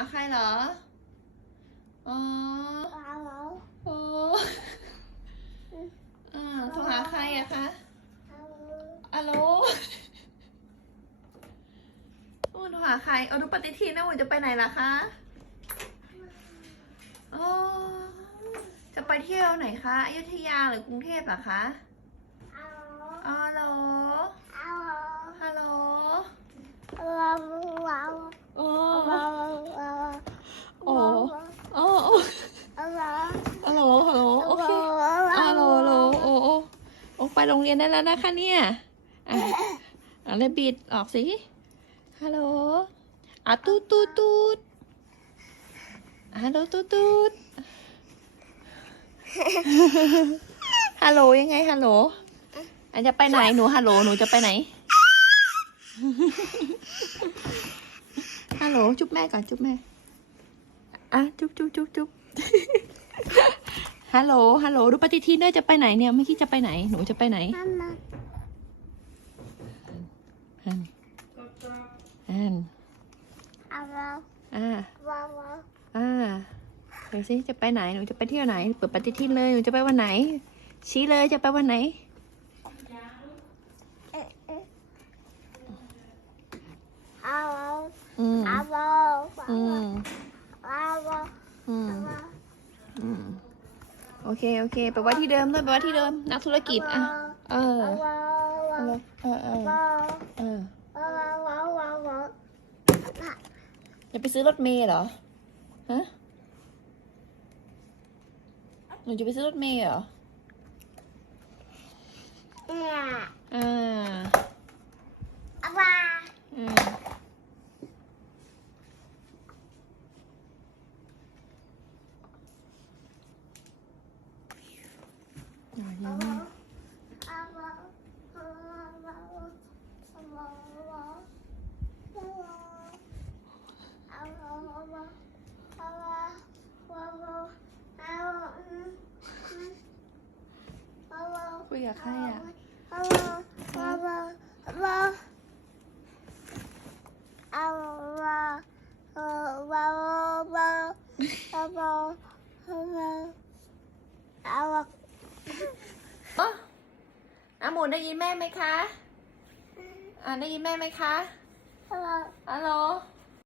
าใครเหรอ อ๋อโอ้อ่าโทรหาใครอะคะอัลโหลโอ้โทรหาใครเอาดูปฏิทินนะหมูจะไปไหนล่ะคะอ๋อจะไปเที่ยวไหนคะอยุธยาหรือกรุงเทพเหรอคะอ๋อฮัลโหลฮัลโหลโอ้โอ้โอ้โอ้ฮัลโหลฮัลโหลโอเค ฮัลโหลฮัลโหลโอ้โอ้โอ้ ไปโรงเรียนได้แล้วนะคะเนี่ยอะอะเลยบิดออกสิ ฮัลโหลอะตูดตูดตูดฮัลโหลตูดตูดฮัลโหลยังไงฮัลโหลอันจะไปไหนหนูฮัลโหลหนูจะไปไหน ฮัลโหลจุ๊บแม่ก่อนจุ๊บแม่ อะจุ๊บจุ๊บจุ๊บจุ๊บ ฮัลโหล ฮัลโหล ดูปฏิทินด้วยจะไปไหนเนี่ยไม่คิดจะไปไหน หนูจะไปไหนอันอันอ่าอ่าเดี๋ยวสิจะไปไหน หนูจะไปเที่ยวไหน เปิดปฏิทินเลย หนูจะไปวันไหน ชี้เลยจะไปวันไหนอืมอืมอืมอืม โอเค โอเค ไปไว้ที่เดิมด้วยไปไว้ที่เดิม นักธุรกิจอะ เออ เออ เออ เออเออจะไปซื้อรถเมล์เหรอ ฮะ หนูจะไปซื้อรถเมล์เหรออ่า อืม อ่าเดี๋ยวนะคุยกับใครอะ อ๋อ อาหมูได้ยินแม่ไหมคะ อ่าได้ยินแม่ไหมคะ ฮัลโหล